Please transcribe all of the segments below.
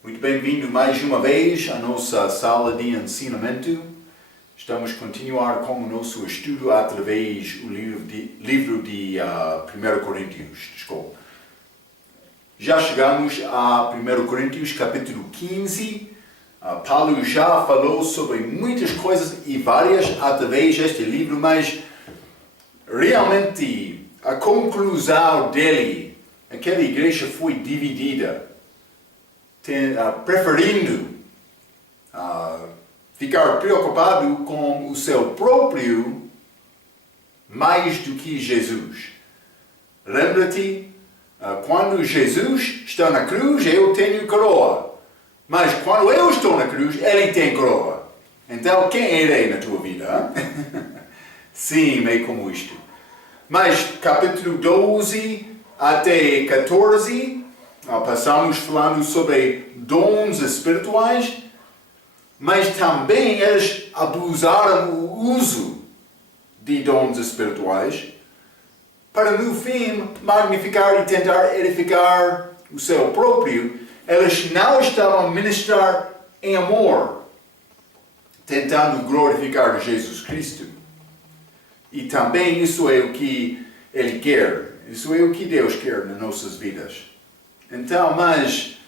Muito bem-vindo mais uma vez à nossa sala de ensinamento. Estamos a continuar com o nosso estudo através do livro de 1 Coríntios. Já chegamos a 1 Coríntios, capítulo 15. Paulo já falou sobre muitas coisas e várias através deste livro, mas realmente a conclusão dele, aquela igreja foi dividida, preferindo ficar preocupado com o seu próprio mais do que Jesus. Lembra-te, quando Jesus está na cruz, eu tenho coroa. Mas quando eu estou na cruz, ele tem coroa. Então, quem irei na tua vida? Sim, meio como isto. Mas capítulo 12 até 14, passamos falando sobre dons espirituais, mas também eles abusaram o uso de dons espirituais para, no fim, magnificar e tentar edificar o seu próprio. Eles não estavam a ministrar em amor, tentando glorificar Jesus Cristo. E também isso é o que Ele quer, isso é o que Deus quer nas nossas vidas. Então, mas,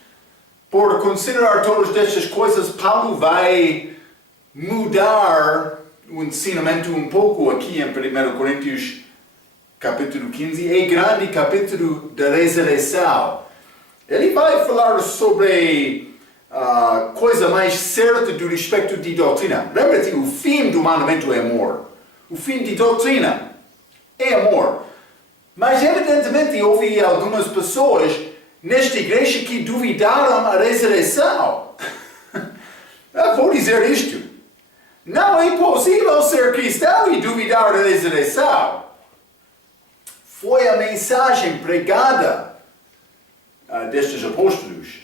por considerar todas estas coisas, Paulo vai mudar o ensinamento um pouco aqui em 1 Coríntios, capítulo 15, é grande capítulo da ressurreição. Ele vai falar sobre a coisa mais certa do respeito de doutrina. Lembra-te, o fim do mandamento é amor. O fim de doutrina é amor. Mas, evidentemente, houve algumas pessoas nesta igreja que duvidaram a ressurreição. Eu vou dizer isto. Não é possível ser cristão e duvidar da ressurreição. Foi a mensagem pregada destes apóstolos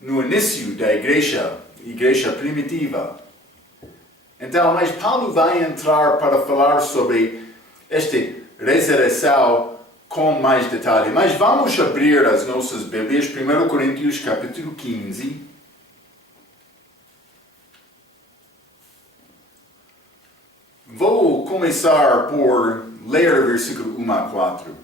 no início da igreja primitiva. Então, mas Paulo vai entrar para falar sobre esta ressurreição com mais detalhe. Mas vamos abrir as nossas Bíblias, 1 Coríntios capítulo 15. Vou começar por ler o versículo 1 a 4.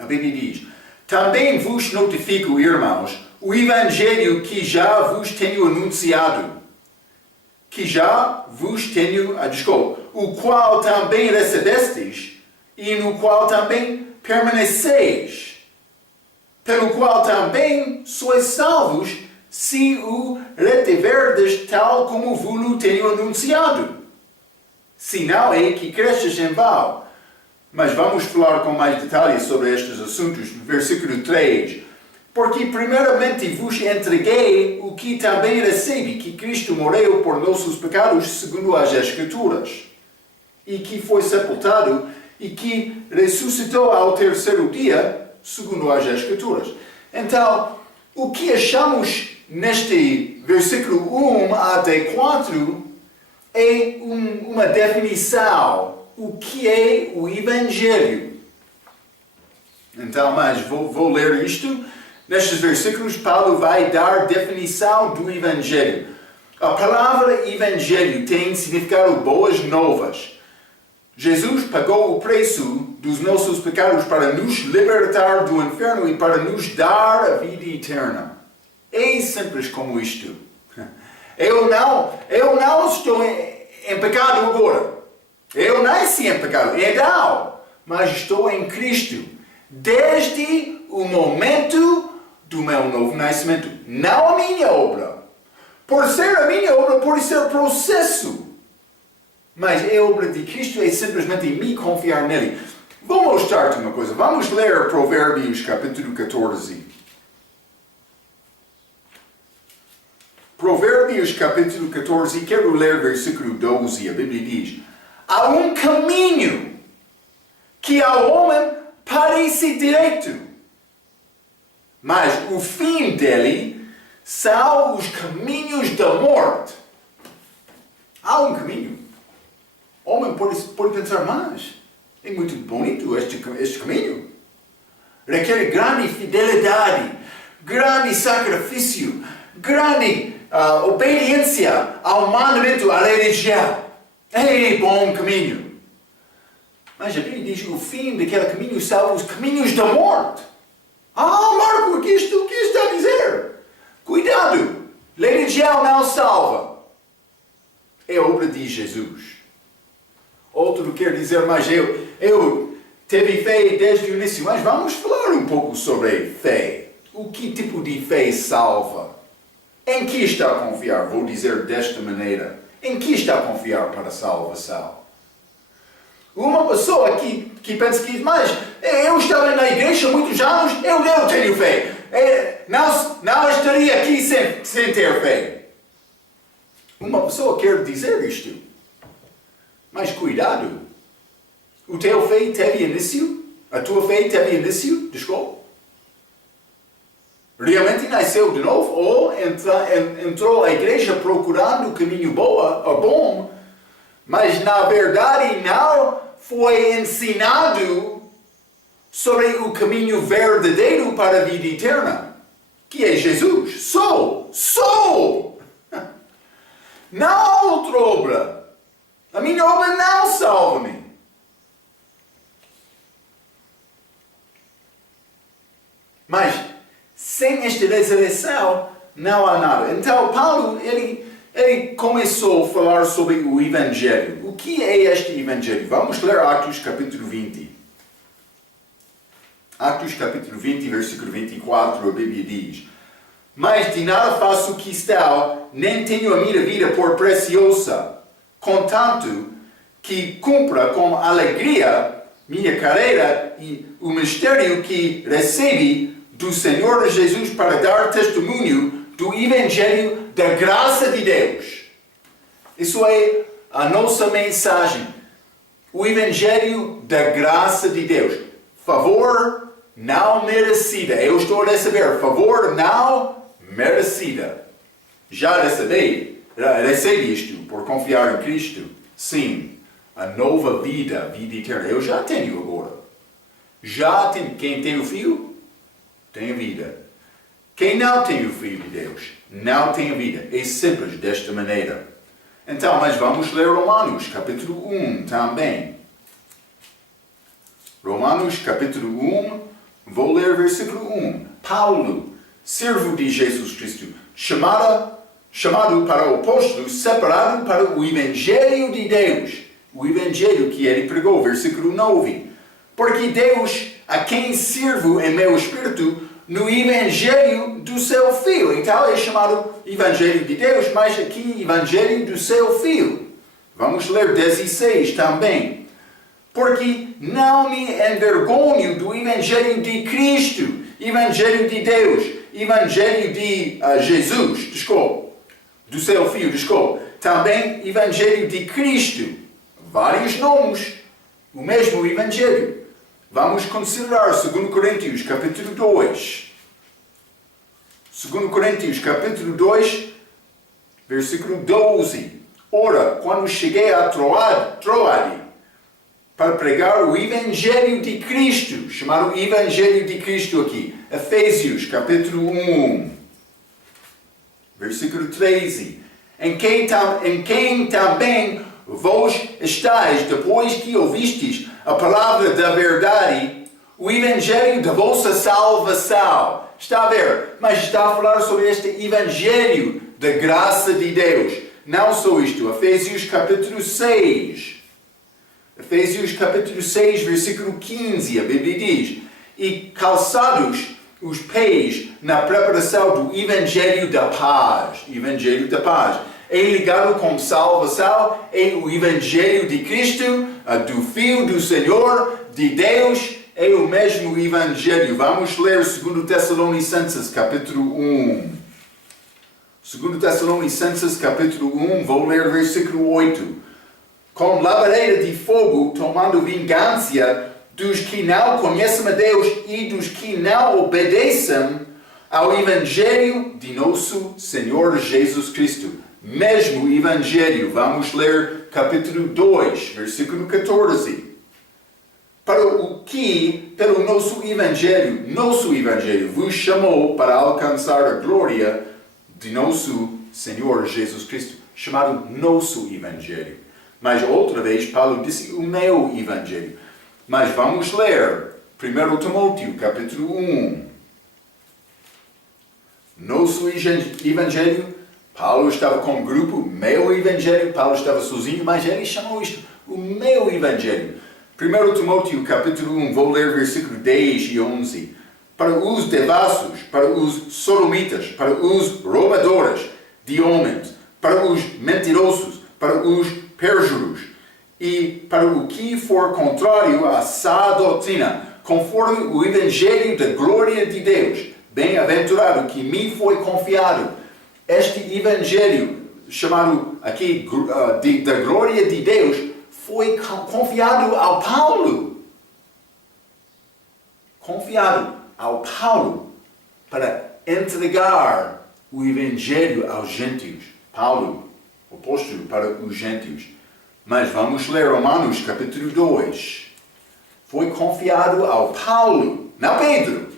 A Bíblia diz: Também vos notifico, irmãos, o evangelho que já vos tenho anunciado, o qual também recebestes, e no qual também permaneceis, pelo qual também sois salvos, se o retiverdes tal como vos tenho anunciado. Sinal é que cresces em vão. Mas vamos falar com mais detalhes sobre estes assuntos. Versículo 3. Porque primeiramente vos entreguei o que também recebi, que Cristo morreu por nossos pecados segundo as Escrituras, e que foi sepultado, e que ressuscitou ao terceiro dia, segundo as Escrituras. Então, o que achamos neste versículo 1 até 4 é uma definição. O que é o Evangelho? Então, mas vou ler isto. Nestes versículos, Paulo vai dar definição do Evangelho. A palavra Evangelho tem significado boas novas. Jesus pagou o preço dos nossos pecados para nos libertar do inferno e para nos dar a vida eterna. É simples como isto. Eu não estou em pecado agora. Eu nasci em pecado, então, mas estou em Cristo desde o momento do meu novo nascimento. Não a minha obra. Por ser a minha obra, por ser processo. Mas a obra de Cristo é simplesmente me confiar nele. Vou mostrar-te uma coisa. Vamos ler Provérbios capítulo 14. Provérbios capítulo 14, quero ler versículo 12. A Bíblia diz: Há um caminho que ao homem parece direito, mas o fim dele são os caminhos da morte. Há um caminho. O homem pode pensar, mas é muito bonito este caminho. Requer grande fidelidade, grande sacrifício, grande obediência ao mandamento, à religião. É bom caminho. Mas a Bíblia diz que o fim daquele caminho são os caminhos da morte. Marco, o que está a dizer? Cuidado, a religião não salva. É obra de Jesus. Outro quer dizer, mas eu tive fé desde o início. Mas vamos falar um pouco sobre fé. O que tipo de fé salva? Em que está a confiar? Vou dizer desta maneira. Em que está a confiar para a salvação? Uma pessoa que pensa que, mas eu estava na igreja há muitos anos, eu não tenho fé. Não estaria aqui sem ter fé. Uma pessoa quer dizer isto. Mas cuidado. O teu fé teve início? A tua fé teve início? Desculpa. Realmente nasceu de novo? Ou entrou à igreja procurando o caminho bom, mas na verdade não foi ensinado sobre o caminho verdadeiro para a vida eterna, que é Jesus. Sou! Não outra obra. A minha obra não salva-me. Mas sem esta ressurreição não há nada. Então Paulo, ele começou a falar sobre o Evangelho. O que é este Evangelho? Vamos ler Atos capítulo 20. Atos capítulo 20, versículo 24, a Bíblia diz: Mas de nada faço que tal, nem tenho a minha vida por preciosa, contanto que cumpra com alegria minha carreira e o mistério que recebi do Senhor Jesus para dar testemunho do Evangelho da graça de Deus. Isso é a nossa mensagem. O Evangelho da graça de Deus. Favor não merecida. Eu estou a receber favor não merecida. Já recebi isto por confiar em Cristo. Sim, a nova vida eterna. Eu já tenho agora. Já tenho. Quem tem o Filho, tem vida. Quem não tem o Filho de Deus, não tem vida. É simples desta maneira. Então, mas vamos ler Romanos, capítulo 1 também. Romanos, capítulo 1, vou ler versículo 1. Paulo, servo de Jesus Cristo, chamado para o apóstolo, separado para o Evangelho de Deus. O Evangelho que ele pregou, versículo 9. Porque Deus, a quem sirvo em meu espírito, no Evangelho do seu Filho. Então é chamado Evangelho de Deus, mas aqui Evangelho do seu Filho. Vamos ler 16 também. Porque não me envergonho do Evangelho de Cristo, Evangelho de Deus, Evangelho de Jesus, do seu Filho, também Evangelho de Cristo. Vários nomes, o mesmo Evangelho. Vamos considerar 2 Coríntios, capítulo 2. 2 Coríntios, capítulo 2, versículo 12. Ora, quando cheguei a Troade, para pregar o Evangelho de Cristo, chamado Evangelho de Cristo aqui, Efésios, capítulo 1, versículo 13. Em quem também vós estáis, depois que ouvistes a palavra da verdade, o Evangelho da vossa salvação. Está a ver? Mas está a falar sobre este Evangelho da graça de Deus. Não só isto. Efésios capítulo 6. Efésios capítulo 6, versículo 15. A Bíblia diz: E calçados os pés na preparação do Evangelho da paz. Evangelho da paz. É ligado com salvação, é o Evangelho de Cristo, do Filho do Senhor, de Deus, é o mesmo Evangelho. Vamos ler 2 Tessalonicenses, capítulo 1. 2 Tessalonicenses, capítulo 1, vou ler versículo 8. Com labareira de fogo, tomando vingança dos que não conhecem a Deus e dos que não obedecem ao Evangelho de nosso Senhor Jesus Cristo. Mesmo Evangelho, vamos ler capítulo 2, versículo 14. Para o que, pelo nosso Evangelho vos chamou para alcançar a glória de nosso Senhor Jesus Cristo, chamado nosso Evangelho. Mas outra vez, Paulo disse o meu Evangelho. Mas vamos ler 1 Timóteo, capítulo 1. Nosso Evangelho, Paulo estava com um grupo, meu Evangelho, Paulo estava sozinho, mas ele chamou isto, o meu Evangelho. 1 Timóteo, capítulo 1, vou ler versículo 10 e 11. Para os devassos, para os sodomitas, para os roubadores de homens, para os mentirosos, para os perjuros, e para o que for contrário à sã doutrina, conforme o Evangelho da glória de Deus, bem-aventurado que me foi confiado. Este Evangelho, chamado aqui da glória de Deus, foi confiado ao Paulo. Confiado ao Paulo para entregar o Evangelho aos gentios. Paulo, o apóstolo para os gentios. Mas vamos ler Romanos capítulo 2. Foi confiado ao Paulo, não Pedro.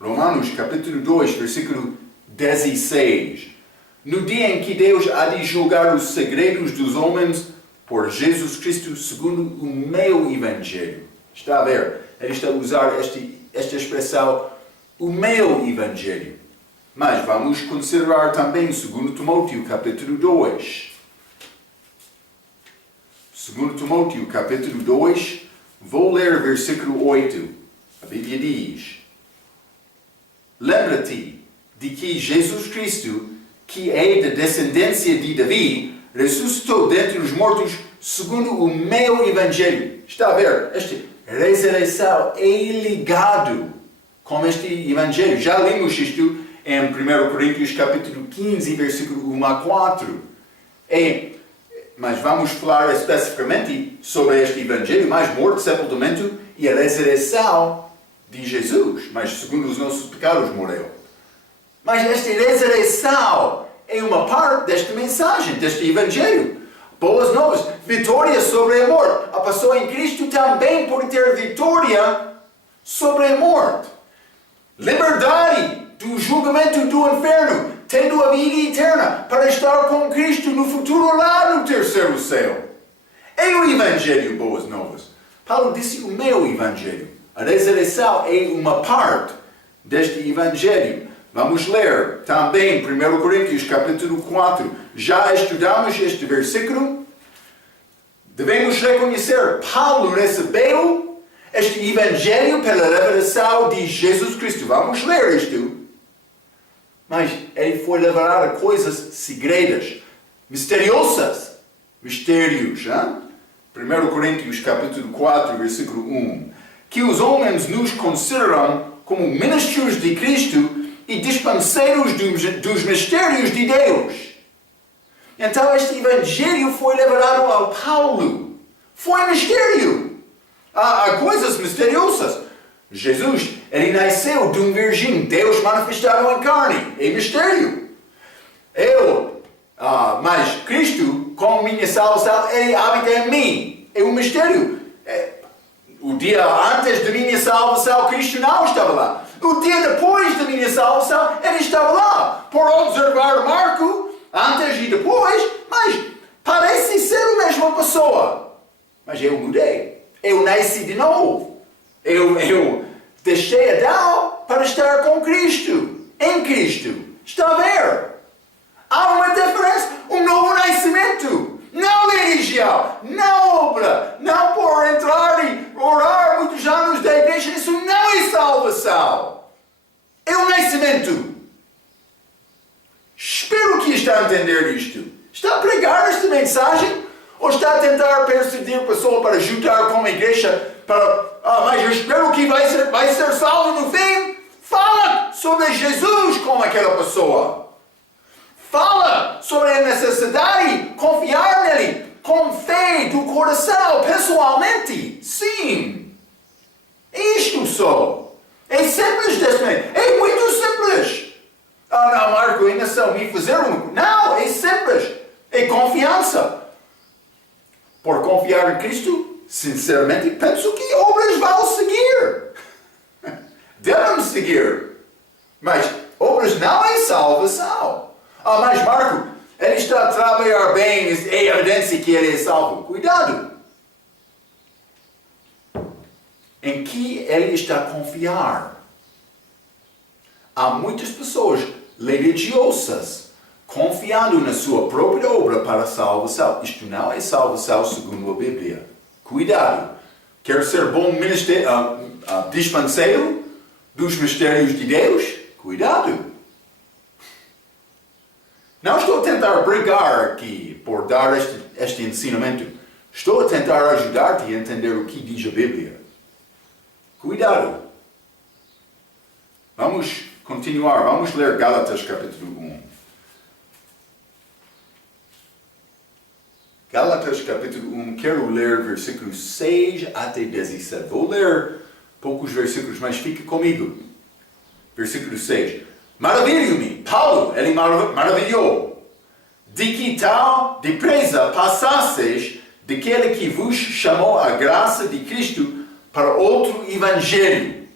Romanos capítulo 2, versículo 16. No dia em que Deus há de julgar os segredos dos homens por Jesus Cristo segundo o meu Evangelho. Está a ver? Ele está a usar esta expressão, o meu Evangelho. Mas vamos considerar também 2 Timóteo capítulo 2. 2 Timóteo capítulo 2, vou ler versículo 8. A Bíblia diz: lembra-te de que Jesus Cristo, que é da descendência de Davi, ressuscitou dentre os mortos segundo o meu Evangelho. Está a ver? Esta ressurreição é ligado com este Evangelho. Já lemos isto em 1 Coríntios capítulo 15, versículo 1 a 4. Mas vamos falar especificamente sobre este Evangelho, mais morte, sepultamento e a ressurreição de Jesus. Mas segundo os nossos pecados morreu. Mas esta ressurreição é uma parte desta mensagem, deste Evangelho. Boas novas, vitória sobre a morte. A pessoa em Cristo também pode ter vitória sobre a morte. Liberdade do julgamento do inferno, tendo a vida eterna para estar com Cristo no futuro lá no terceiro céu. É o Evangelho boas novas. Paulo disse o meu Evangelho. A ressurreição é uma parte deste Evangelho. Vamos ler também 1 Coríntios capítulo 4. Já estudamos este versículo. Devemos reconhecer, Paulo recebeu este Evangelho pela revelação de Jesus Cristo. Vamos ler isto. Mas ele foi revelar a coisas segredas, misteriosas. Mistérios. 1 Coríntios capítulo 4, versículo 1. Que os homens nos consideram como ministros de Cristo e dispenseiros dos mistérios de Deus. Então este Evangelho foi revelado ao Paulo. Foi mistério. Há coisas misteriosas. Jesus, ele nasceu de um virgem, Deus manifestado em carne. É mistério. Mas Cristo, com minha salvação, ele habita em mim. É um mistério. O dia antes da minha salvação, Cristo não estava lá. O dia depois da minha salvação, ele estava lá. Por observar Marco, antes e depois, mas parece ser a mesma pessoa. Mas eu mudei. Eu nasci de novo. Eu deixei Adão para estar com Cristo. Em Cristo. Está a ver? Há uma diferença. Um novo nascimento. Não religião. Não obra. Não por entrar e orar muitos anos da igreja. Isso não é salvação. É um nascimento. Espero que está a entender isto. Está a pregar esta mensagem? Ou está a tentar persuadir a pessoa para juntar com a igreja? Mas eu espero que vai ser salvo no fim. Fala sobre Jesus com aquela pessoa. Fala sobre a necessidade de confiar nele com fé do coração, pessoalmente. Sim. Isto só. É simples deste momento. É muito simples. Não, Marco, ainda são me fazer um... Não, é simples. É confiança. Por confiar em Cristo, sinceramente, penso que obras vão seguir. Devem seguir. Mas obras não é salvação. Ah, mas Marco, ele está a trabalhar bem, é evidência que ele é salvo. Cuidado! Em que ele está a confiar? Há muitas pessoas religiosas confiando na sua própria obra para a salvação. Isto não é salvação segundo a Bíblia. Cuidado! Quer ser bom dispenseiro dos mistérios de Deus? Cuidado! Não estou a tentar brigar aqui por dar este ensinamento. Estou a tentar ajudar-te a entender o que diz a Bíblia. Cuidado! Vamos continuar. Vamos ler Gálatas capítulo 1. Gálatas capítulo 1, quero ler versículos 6 até 17. Vou ler poucos versículos, mas fique comigo. Versículo 6. Maravilho-me, Paulo, ele maravilhou, de que tal depressa passasseis daquele que vos chamou a graça de Cristo para outro evangelho,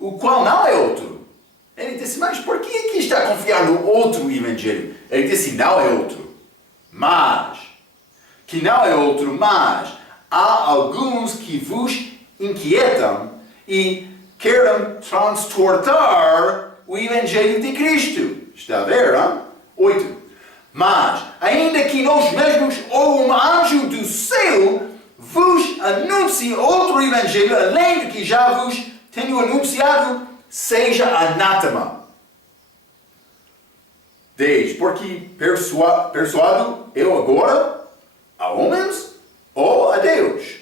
o qual não é outro. Ele disse, mas por que está a confiar no outro evangelho? Ele disse, não é outro, mas há alguns que vos inquietam e querem transportar o Evangelho de Cristo. Está a ver, hein? 8. Mas, ainda que nós mesmos ou um anjo do céu vos anuncie outro Evangelho, além do que já vos tenho anunciado, seja anátema. 10. Porque persuado eu agora a homens ou a Deus?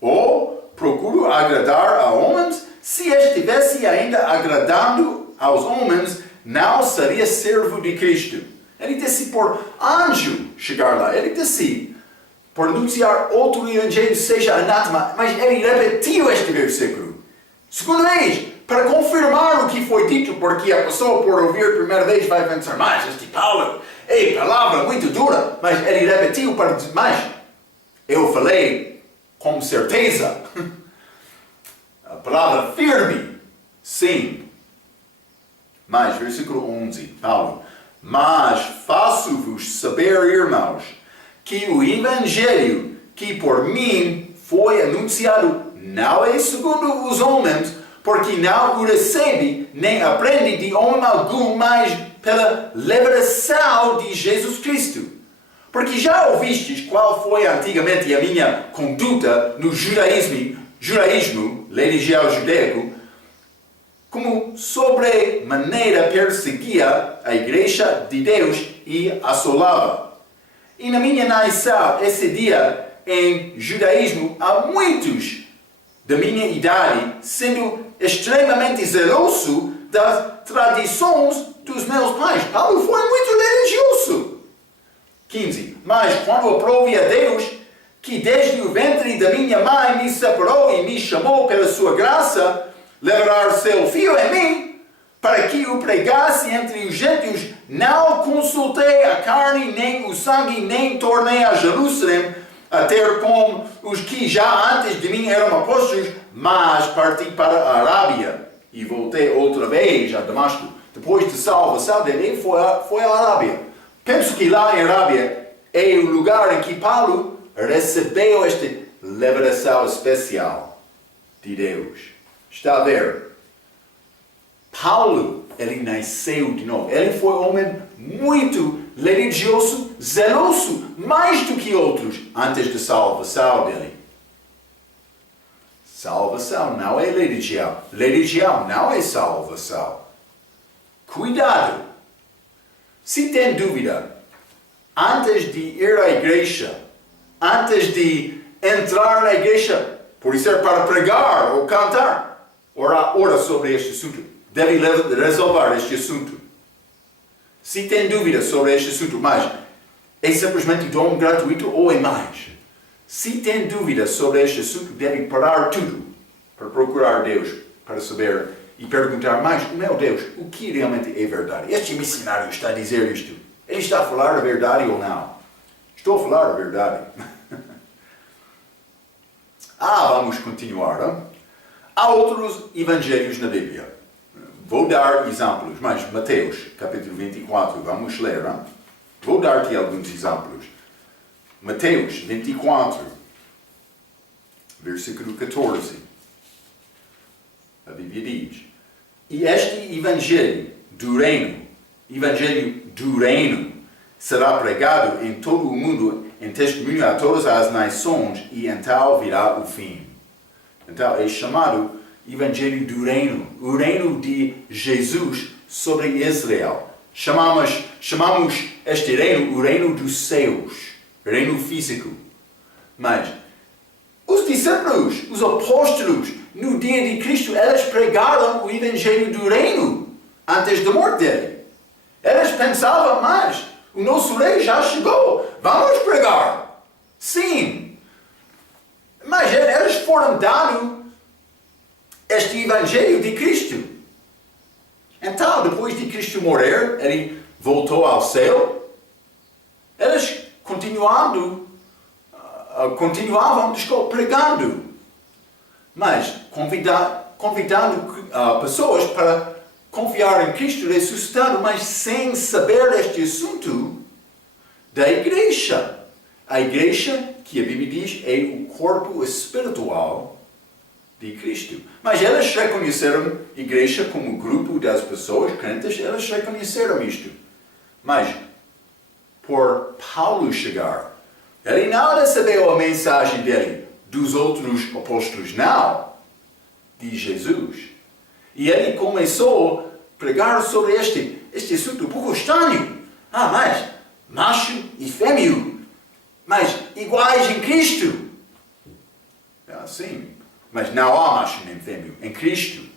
Ou procuro agradar a homens? Se estivesse ainda agradando aos homens, não seria servo de Cristo. Ele disse por anjo chegar lá. Ele disse por anunciar outro evangelho seja anátema. Mas ele repetiu este versículo. Segunda vez, para confirmar o que foi dito, porque a pessoa por ouvir a primeira vez vai pensar, mas este Paulo, palavra muito dura. Mas ele repetiu para dizer, mas eu falei com certeza. A palavra firme, sim. Mas, versículo 11, Paulo. Mas faço-vos saber, irmãos, que o evangelho que por mim foi anunciado não é segundo os homens, porque não o recebe, nem aprende de homem algum, mas pela revelação de Jesus Cristo. Porque já ouvistes qual foi antigamente a minha conduta no judaísmo, religião judaico, como sobremaneira perseguia a igreja de Deus e assolava. E na minha nação, esse dia, em judaísmo, há muitos da minha idade, sendo extremamente zeloso das tradições dos meus pais. Paulo foi muito religioso. 15. Mas quando aprove a Deus, que desde o ventre da minha mãe me separou e me chamou pela sua graça, levar seu filho em mim, para que o pregasse entre os gentios, não consultei a carne nem o sangue, nem tornei a Jerusalém a ter com os que já antes de mim eram apóstolos, mas parti para a Arábia e voltei outra vez a Damasco. Depois de salvação dele, foi à Arábia. Penso que lá em Arábia é o lugar em que Paulo recebeu esta revelação especial de Deus. Está a ver? Paulo, ele nasceu de novo. Ele foi um homem muito religioso, zeloso, mais do que outros, antes da salvação dele. Salvação não é religião. Religião não é salvação. Cuidado! Se tem dúvida, antes de ir à igreja, antes de entrar na igreja, por ser para pregar ou cantar, ora sobre este assunto. Deve resolver este assunto. Se tem dúvida sobre este assunto, mas é simplesmente dom gratuito ou é mais? Se tem dúvida sobre este assunto, deve parar tudo para procurar Deus, para saber e perguntar mais, meu Deus, o que realmente é verdade? Este missionário está a dizer isto. Ele está a falar a verdade ou não? Estou a falar a verdade. Vamos continuar. Há outros evangelhos na Bíblia. vou dar exemplos, mas Mateus, capítulo 24, vamos ler, hein? Vou dar-te alguns exemplos. Mateus 24, versículo 14. A Bíblia diz: e este evangelho do reino, será pregado em todo o mundo em testemunho a todas as nações e então virá o fim. Então é chamado evangelho do reino, o reino de Jesus sobre Israel. Chamamos este reino o reino dos céus, reino físico. Mas os discípulos, os apóstolos, no dia de Cristo, eles pregaram o evangelho do reino antes da morte dele. Eles pensavam, mas o nosso rei já chegou, vamos pregar. Sim. Mas eles foram dados este evangelho de Cristo. Então, depois de Cristo morrer, ele voltou ao céu. Eles continuavam pregando, mas convidando pessoas para confiar em Cristo ressuscitado, mas sem saber este assunto da igreja. A igreja, que a Bíblia diz, é o corpo espiritual de Cristo. Mas eles reconheceram a igreja como grupo das pessoas crentes, eles reconheceram isto. Mas, por Paulo chegar, ele não recebeu a mensagem dele dos outros apóstolos, não, de Jesus. E ele começou a pregar sobre este assunto um pouco estranho. Mas macho e fêmea, mas iguais em Cristo. Sim, mas não há macho nem fêmea. Em Cristo,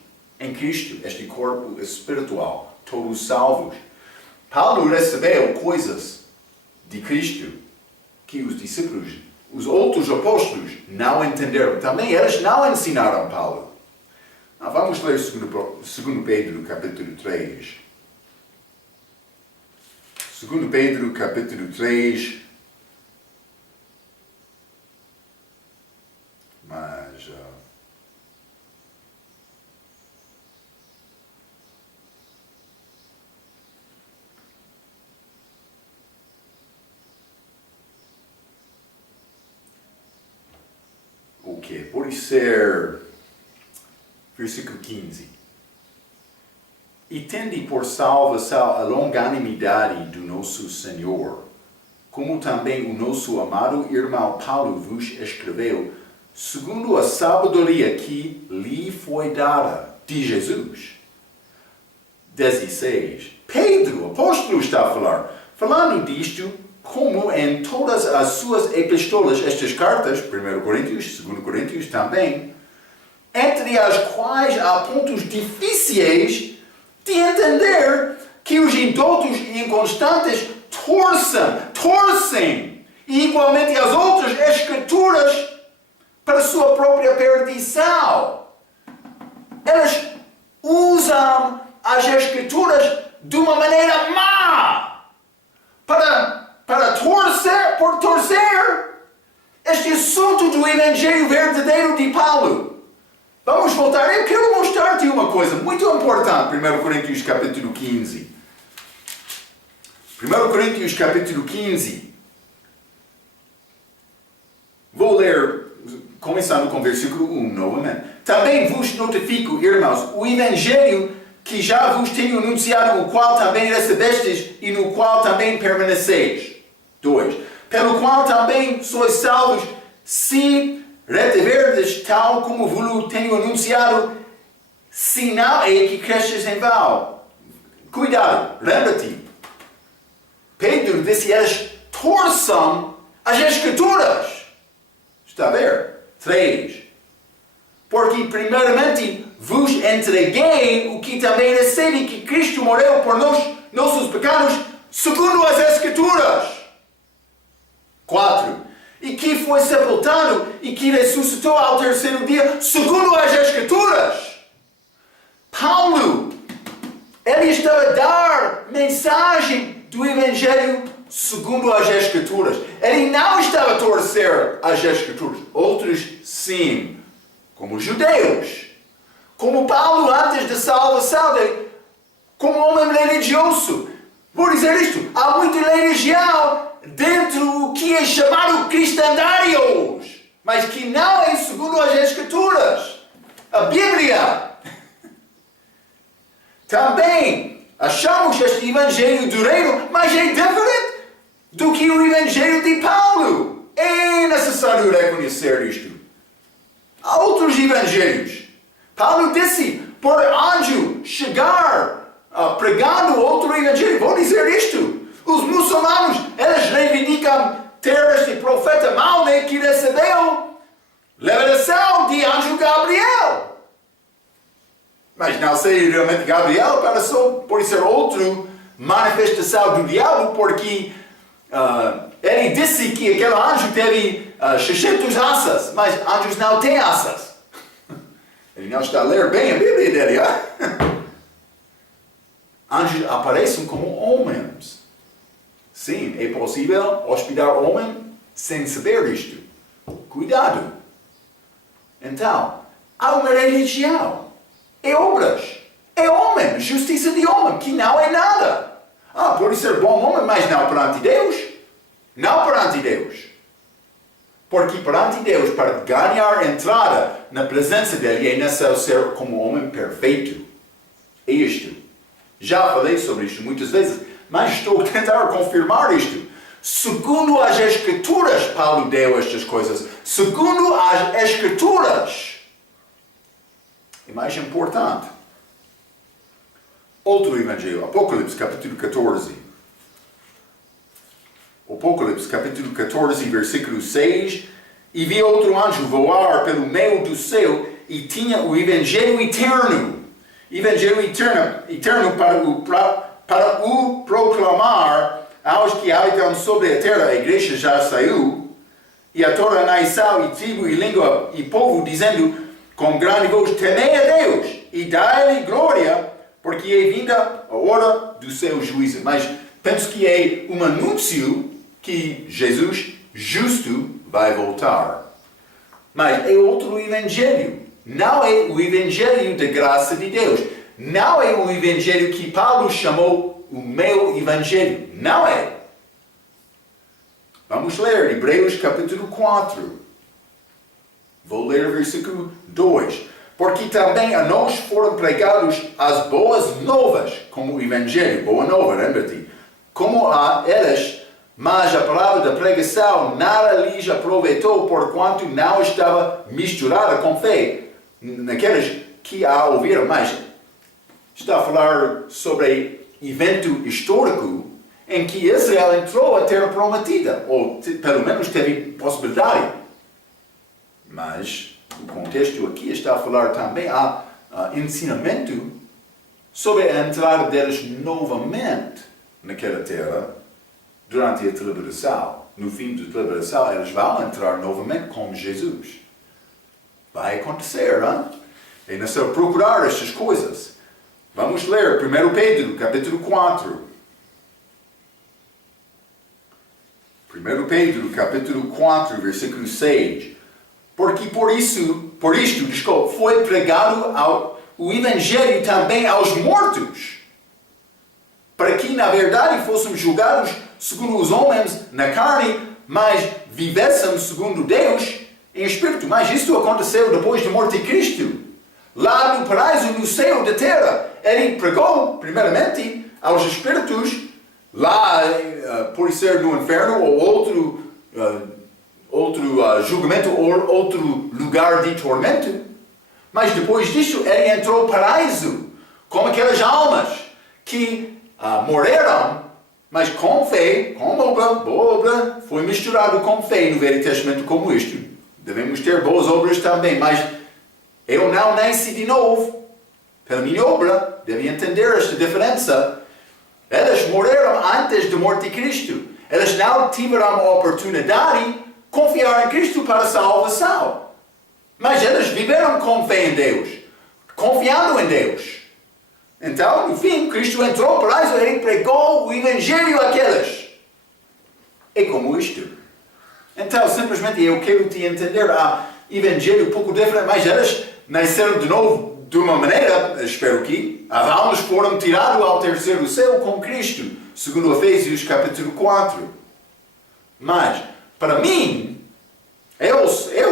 este corpo espiritual, todos salvos. Paulo recebeu coisas de Cristo que os discípulos, os outros apóstolos, não entenderam. Também eles não ensinaram Paulo. Vamos ler 2 Pedro, capítulo 3. 2 Pedro, capítulo 3. Mas... pode ser... Versículo 15. E tende por salvação a longanimidade do nosso Senhor, como também o nosso amado irmão Paulo vos escreveu, segundo a sabedoria que lhe foi dada de Jesus. 16. Pedro, apóstolo, está a falar. Falando disto, como em todas as suas epístolas, estas cartas, 1 Coríntios, 2 Coríntios também, entre as quais há pontos difíceis de entender, que os indoutos e inconstantes torcem, e igualmente as outras escrituras, para sua própria perdição. Eles usam as escrituras de uma maneira má, para torcer este assunto do evangelho verdadeiro de Paulo. Vamos voltar. Eu quero mostrar-te uma coisa muito importante. 1 Coríntios capítulo 15. 1 Coríntios capítulo 15. Vou ler, começando com o versículo 1 novamente. Também vos notifico, irmãos, o evangelho que já vos tenho anunciado, o qual também recebestes e no qual também permaneceis. 2. Pelo qual também sois salvos, se retiverdes tal como vos tenho anunciado, sinal é que cresces em vão. Cuidado, lembra-te. Pedro disse, eles torçam as escrituras. Está a ver? 3. Porque primeiramente vos entreguei o que também recebi, que Cristo morreu por nossos pecados, segundo as escrituras. 4. E que foi sepultado e que ressuscitou ao terceiro dia, segundo as Escrituras. Paulo, ele estava a dar mensagem do Evangelho segundo as Escrituras. Ele não estava a torcer as Escrituras. Outros, sim, como os judeus. como Paulo antes da salvação, como homem religioso. Vou dizer isto, há muita religião dentro do que é chamado cristandade hoje, mas que não é segundo as Escrituras, a Bíblia. Também achamos este evangelho do reino, mas é diferente do que o evangelho de Paulo. É necessário reconhecer isto. Há outros evangelhos. Paulo disse, por anjo chegar pregando outro evangelho. Vou dizer isto. Os muçulmanos, eles reivindicam ter este profeta Maomé que recebeu revelação de anjo Gabriel. Mas não sei realmente Gabriel, pode ser outra manifestação do diabo, porque ele disse que aquele anjo teve 600 asas, mas anjos não têm asas. Ele não está a ler bem a Bíblia dele, Anjos aparecem como homens. Sim, é possível hospedar homem sem saber isto. Cuidado. Então, há uma religião. É obras. É homem, justiça de homem, que não é nada. Pode ser bom homem, mas não perante Deus. Não perante Deus. Porque perante Deus, para ganhar entrada na presença dele, é necessário ser como homem perfeito. É isto. Já falei sobre isto muitas vezes, mas estou a tentar confirmar isto. Segundo as Escrituras, Paulo deu estas coisas. Segundo as Escrituras. É mais importante. Outro evangelho, Apocalipse, capítulo 14. Apocalipse, capítulo 14, versículo 6. E vi outro anjo voar pelo meio do céu e tinha o evangelho eterno. Evangelho eterno para o proclamar aos que habitam sobre a terra. A igreja já saiu. E a toda a nação, e tribo, e língua, e povo, dizendo com grande voz, temei a Deus e dai-lhe glória, porque é vinda a hora do seu juízo. Mas penso que é um anúncio que Jesus, justo, vai voltar. Mas é outro evangelho. Não é o evangelho da graça de Deus. Não é o evangelho que Paulo chamou o meu evangelho. Não é. Vamos ler Hebreus capítulo 4. Vou ler o versículo 2. Porque também a nós foram pregados as boas novas, como o evangelho, boa nova, lembra-te? Como a elas, mas a palavra da pregação nada lhes aproveitou, porquanto não estava misturada com fé naqueles que a ouviram. Mas está a falar sobre evento histórico em que Israel entrou à terra prometida, ou pelo menos teve possibilidade. Mas o contexto aqui está a falar também a ensinamento sobre a entrada deles novamente naquela terra durante a tribulação. No fim da tribulação, eles vão entrar novamente com Jesus. Vai acontecer, não? É necessário procurar estas coisas. Vamos ler 1 Pedro, capítulo 4. 1 Pedro, capítulo 4, versículo 6. Porque por isto, foi pregado o evangelho também aos mortos, para que, na verdade, fôssemos julgados segundo os homens na carne, mas vivêssemos segundo Deus em espírito. Mas isto aconteceu depois da morte de Cristo. Lá no paraíso, no céu da terra, ele pregou, primeiramente, aos espíritos, lá, por ser no inferno, ou outro julgamento, ou outro lugar de tormento. Mas depois disso, ele entrou no paraíso, como aquelas almas que morreram, mas com fé, com boa obra, foi misturado com fé no Velho Testamento como isto. Devemos ter boas obras também, mas eu não nasci de novo pela minha obra. Deve entender esta diferença. Eles morreram antes da morte de Cristo. Eles não tiveram a oportunidade de confiar em Cristo para a salvação. Mas eles viveram com fé em Deus, confiando em Deus. Então, no fim, Cristo entrou para isso, ele pregou o evangelho àqueles. É como isto. Então, simplesmente eu quero te entender, evangelho um pouco diferente, mas eles nasceram de novo de uma maneira, espero que, as almas foram tiradas ao terceiro céu com Cristo, segundo Efésios capítulo 4. Mas, para mim, eu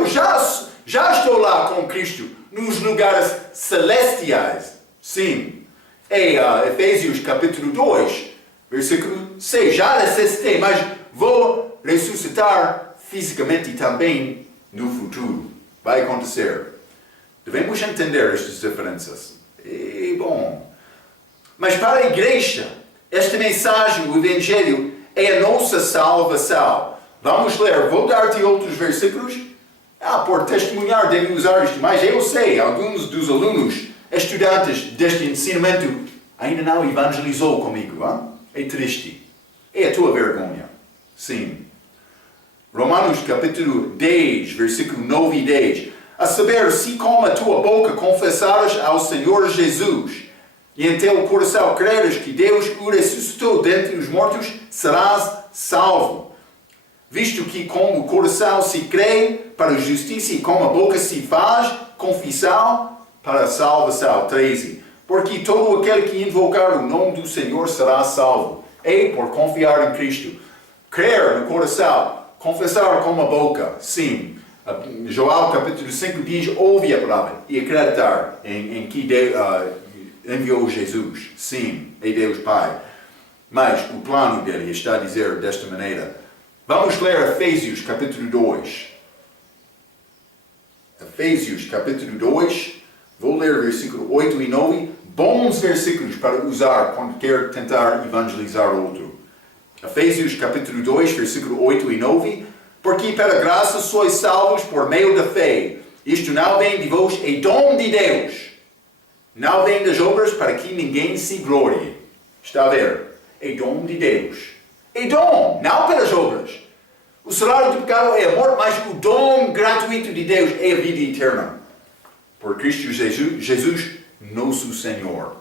já estou lá com Cristo, nos lugares celestiais. Sim. Efésios capítulo 2, versículo 6. Já ressuscitei, mas vou ressuscitar fisicamente também no futuro. Vai acontecer. Devemos entender estas diferenças. Bom. Mas para a igreja, esta mensagem, o Evangelho, é a nossa salvação. Vamos ler, vou dar-te outros versículos. Por testemunhar, devo usar isto, mas eu sei, alguns dos alunos, estudantes deste ensinamento, ainda não evangelizou comigo. É triste. É a tua vergonha. Sim. Romanos capítulo 10, versículo 9 e 10. A saber, se com a tua boca confessares ao Senhor Jesus, e em teu coração creres que Deus o ressuscitou dentre os mortos, serás salvo. Visto que com o coração se crê para a justiça e com a boca se faz confissão para a salvação. 13. Porque todo aquele que invocar o nome do Senhor será salvo. É por confiar em Cristo. Crer no coração, confessar com a boca, sim. João capítulo 5 diz, ouve a palavra e acreditar em que Deus enviou Jesus. Sim, é Deus Pai. Mas o plano dele está a dizer desta maneira. Vamos ler Efésios capítulo 2. Efésios capítulo 2. Vou ler versículo 8 e 9. Bons versículos para usar quando quer tentar evangelizar outro. Efésios capítulo 2, versículo 8 e 9. Porque pela graça sois salvos por meio da fé. Isto não vem de vós, é dom de Deus. Não vem das obras para que ninguém se glorie. Está a ver? É dom de Deus. É dom, não pelas obras. O salário do pecado é a morte, mas o dom gratuito de Deus é a vida eterna. Por Cristo Jesus, nosso Senhor.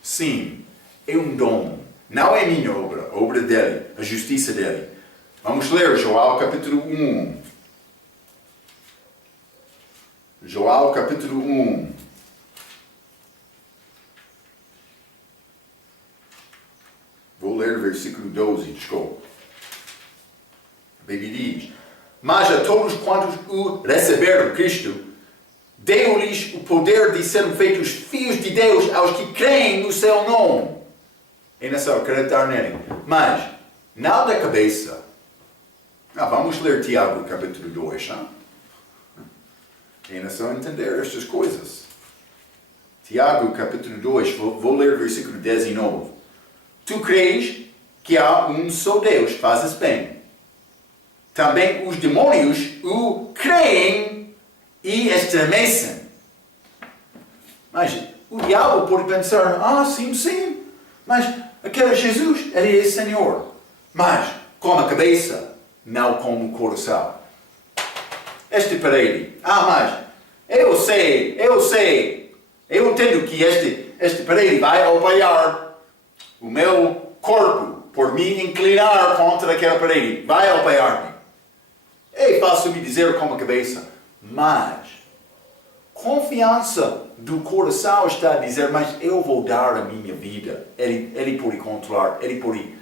Sim, é um dom. Não é minha obra, a obra dele, a justiça dele. Vamos ler João capítulo 1. João capítulo 1. Vou ler versículo 12, desculpa. A Bíblia diz: mas a todos quantos o receberam Cristo, deu-lhes o poder de serem feitos filhos de Deus aos que creem no seu nome. É necessário acreditar nele. Mas, não da cabeça. Vamos ler Tiago capítulo 2. É necessário entender estas coisas. Tiago capítulo 2, vou ler versículo 10 e 9. Tu crês que há um só Deus, fazes bem. Também os demônios o creem e estremecem. Mas o diabo pode pensar, sim, mas aquele Jesus, ele é Senhor. Mas com a cabeça, não com o coração. Este parede, mas eu sei, eu entendo que este parede vai apoiar o meu corpo, por me inclinar contra aquela parede, vai apoiar-me. É fácil me dizer com a cabeça, mas confiança do coração está a dizer, mas eu vou dar a minha vida. Ele pode controlar, ele pode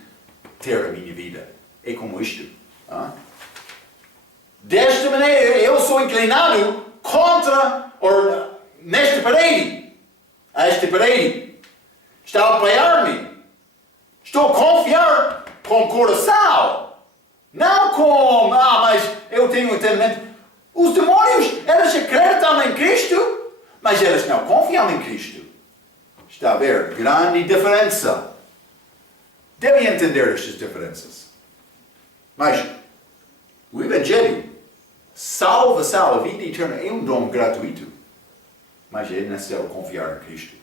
ter a minha vida. É como isto. Desta maneira, eu sou inclinado contra, ou nesta parede. Esta parede está a apoiar-me. Estou a confiar com o coração. Não com, mas eu tenho entendimento. Os demônios, eles acreditam em Cristo, mas eles não confiam em Cristo. Está a ver? Grande diferença. Devem entender estas diferenças. Mas o Evangelho, salvação, a vida eterna, é um dom gratuito. Mas é necessário confiar em Cristo.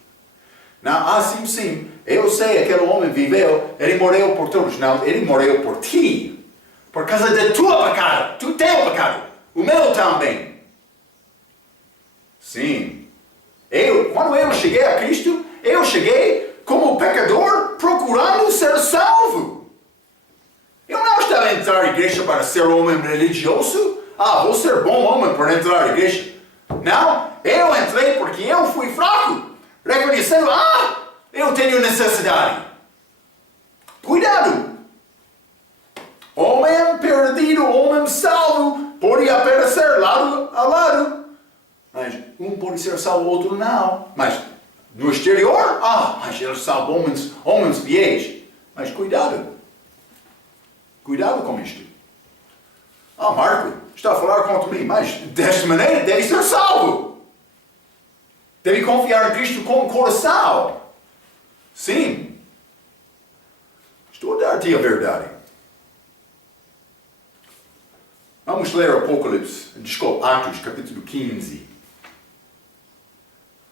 Não, sim, eu sei, aquele homem viveu, ele morreu por todos. Não, ele morreu por ti. Por causa do teu pecado. Tu tens o pecado. O meu também. Sim. Quando eu cheguei a Cristo, eu cheguei como pecador procurando ser salvo. Eu não estava a entrar à igreja para ser homem religioso. Vou ser bom homem para entrar à igreja. Não, eu entrei porque eu fui fraco. tenho necessidade. Cuidado! Homem perdido, homem salvo, pode aparecer lado a lado. Mas um pode ser salvo, o outro não. Mas no exterior, mas ele salva homens fiéis. Mas cuidado. Cuidado com isto. Marco, está a falar contra mim, mas desta maneira deve ser salvo. Deve confiar em Cristo com o coração. Sim. Estou a dar-te a verdade. Vamos ler Atos capítulo 15.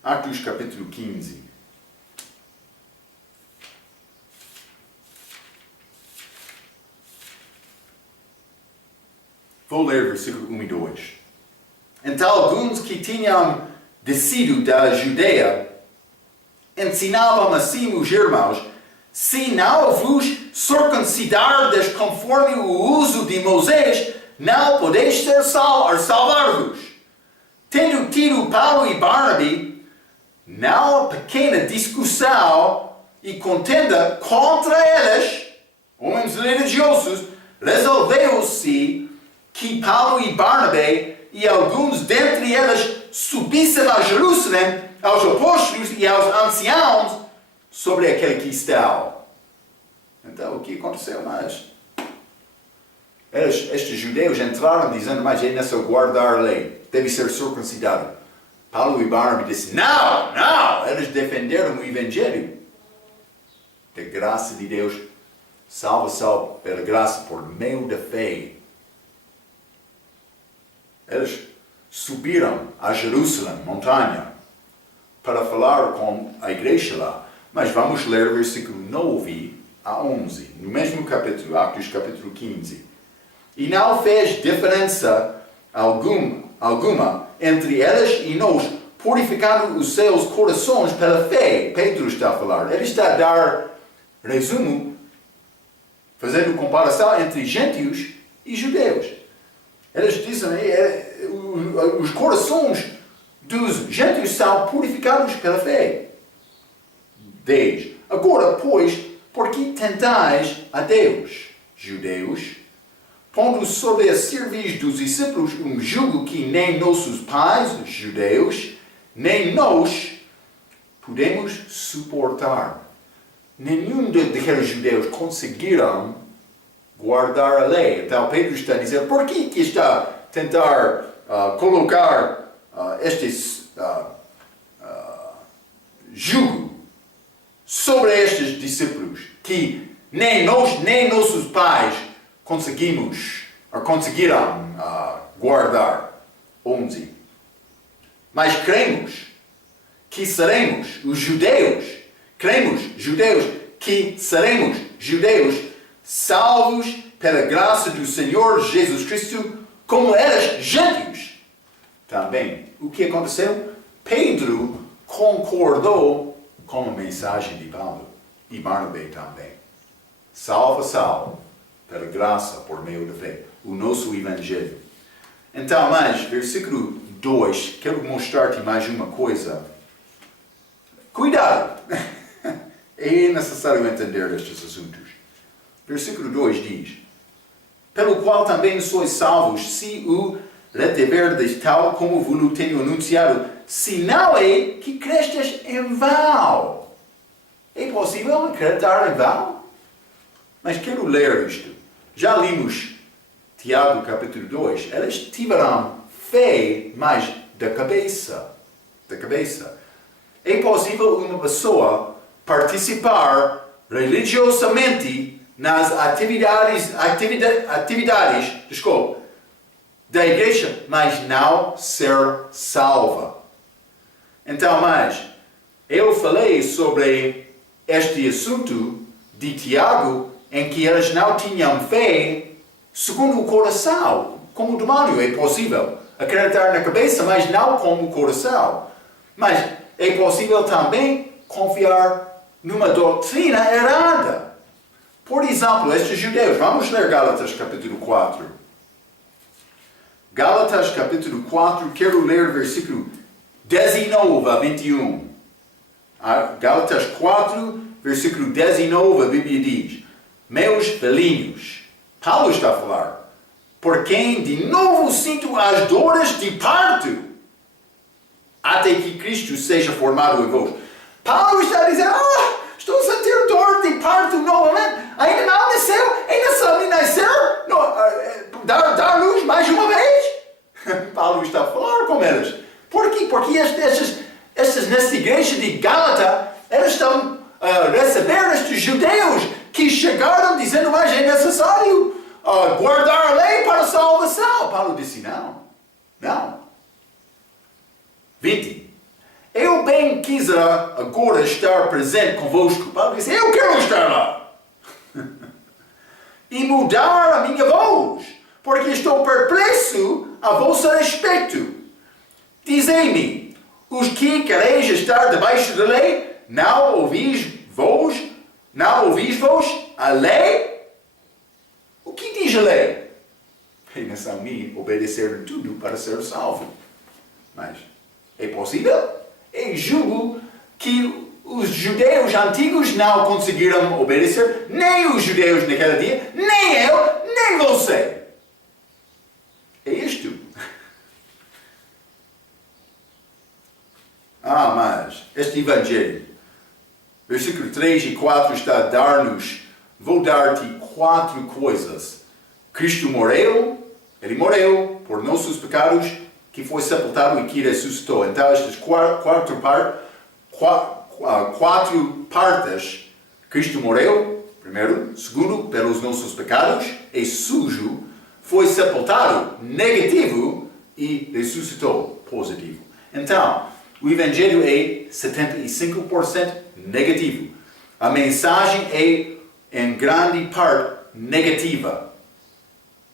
Atos capítulo 15. Vou ler versículo 1 e 2. Então alguns que tinham descido da Judeia ensinavam assim os irmãos: se não vos circuncidardes conforme o uso de Moisés, não podeis ser salvar-vos. Tendo tido Paulo e Barnabé não pequena discussão e contenda contra eles, homens religiosos, resolveu-se que Paulo e Barnabé e alguns dentre eles subissem a Jerusalém aos apóstolos e aos anciãos sobre aquele questão. Então, o que aconteceu mais? Estes judeus entraram dizendo: mas é necessário guardar a lei, deve ser circuncidado. Paulo e Barnabé disseram: não, eles defenderam o Evangelho. Da graça de Deus, salvação pela graça por meio da fé. Eles subiram a Jerusalém, montanha, para falar com a igreja lá. Mas vamos ler versículo 9 a 11, no mesmo capítulo, Atos capítulo 15. E não fez diferença alguma entre eles e nós, purificando os seus corações pela fé. Pedro está a falar. Ele está a dar resumo, fazendo comparação entre gentios e judeus. Eles dizem: os corações dos gentios são purificados pela fé. 10. Agora, pois, por que tentais a Deus, judeus, pondo sobre a cerviz dos discípulos um jugo que nem nossos pais, os judeus, nem nós podemos suportar? Nenhum daqueles judeus conseguiram guardar a lei. Então Pedro está a dizer: por que está a tentar colocar este jugo sobre estes discípulos que nem nós, nem nossos pais conseguiram guardar? 11. Mas cremos que seremos os judeus, que seremos judeus salvos pela graça do Senhor Jesus Cristo, como eles gentios. Também, o que aconteceu? Pedro concordou com a mensagem de Paulo e Barnabé também. Salvação pela graça por meio da fé, o nosso Evangelho. Então, mas, versículo 2, quero mostrar-te mais uma coisa. Cuidado! É necessário entender estes assuntos. Versículo 2 diz: pelo qual também sois salvos, se o retiverdes tal como vos tenho anunciado, se não é que crestes em vão. É possível acreditar em vão? Mas quero ler isto. Já limos Tiago capítulo 2. Eles tiveram fé, mas da cabeça. É possível uma pessoa participar religiosamente nas atividades da igreja, mas não ser salva. Então, mas eu falei sobre este assunto de Tiago, em que eles não tinham fé segundo o coração, como o demônio. É possível acreditar na cabeça, mas não como o coração. Mas é possível também confiar numa doutrina errada. Por exemplo, estes judeus, vamos ler Gálatas capítulo 4. Gálatas capítulo 4, quero ler versículo 19 a 21. Gálatas 4, versículo 19, a Bíblia diz: meus filhinhos, Paulo está a falar, por quem de novo sinto as dores de parto, até que Cristo seja formado em vós. Paulo está a dizer, estou a sentir dor de parto novamente, ainda não nasceu, ainda só me nascer, dar luz mais uma vez. Paulo está a falar com eles. Por quê? Porque nessa igreja de Gálata, eles estão a receber estes judeus que chegaram dizendo, mas é necessário guardar a lei para a salvação. Paulo disse, não. 20. Eu bem quisera agora estar presente convosco. Paulo disse, eu quero estar lá. E mudar a minha voz, porque estou perplexo a vosso respeito. Dizei-me, os que quereis estar debaixo da lei, não ouvis vós a lei? O que diz a lei? É a mim obedecer tudo para ser salvo. Mas é possível? Eu julgo que os judeus antigos não conseguiram obedecer, nem os judeus naquele dia, nem eu, nem você. É isto. Mas este Evangelho, versículo 3 e 4 está a dar-nos, vou dar-te 4 coisas. Cristo morreu, ele morreu por nossos pecados, que foi sepultado e que ressuscitou. Então, estas 4 partes, Cristo morreu, primeiro. Segundo, pelos nossos pecados, é sujo, foi sepultado, negativo, e ressuscitou, positivo. Então, o Evangelho é 75% negativo. A mensagem é, em grande parte, negativa.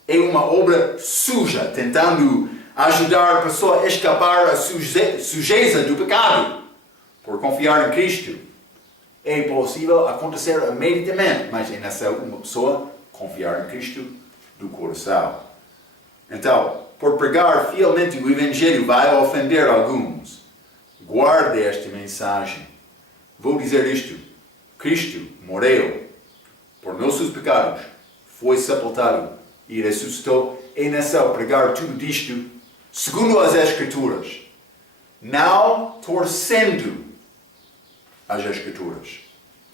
É uma obra suja, tentando ajudar a pessoa a escapar da sujeza do pecado. Por confiar em Cristo. É possível acontecer imediatamente, mas é necessário uma pessoa confiar em Cristo do coração. Então, por pregar fielmente o Evangelho vai ofender alguns. Guarde esta mensagem. Vou dizer isto. Cristo morreu por nossos pecados, foi sepultado e ressuscitou. É necessário pregar tudo isto segundo as Escrituras, não torcendo as Escrituras.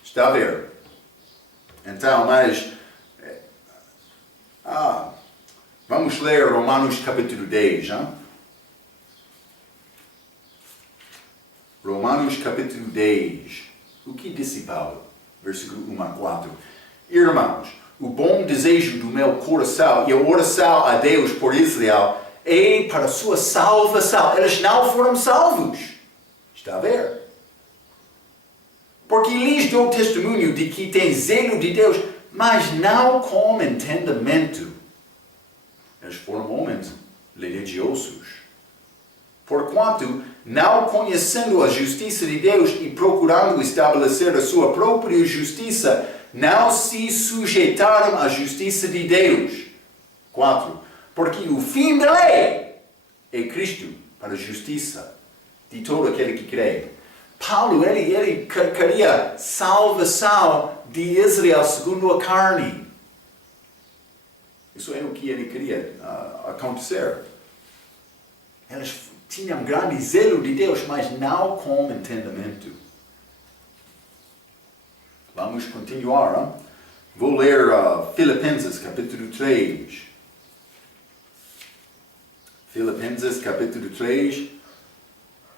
Está a ver? Então, mas vamos ler Romanos capítulo 10, hein? Romanos capítulo 10. O que disse Paulo? Versículo 1 a 4. Irmãos, o bom desejo do meu coração e a oração a Deus por Israel é para a sua salvação. Eles não foram salvos. Está a ver? Porque lhes dou testemunho de que têm zelo de Deus, mas não com entendimento. Eles foram homens religiosos. Porquanto, não conhecendo a justiça de Deus e procurando estabelecer a sua própria justiça, não se sujeitaram à justiça de Deus. 4. Porque o fim da lei é Cristo para a justiça de todo aquele que crê. Paulo, ele queria salvação de Israel segundo a carne. Isso é o que ele queria acontecer. Eles tinham grande zelo de Deus, mas não com entendimento. Vamos continuar. Hein? Vou ler Filipenses capítulo 3. Filipenses capítulo 3.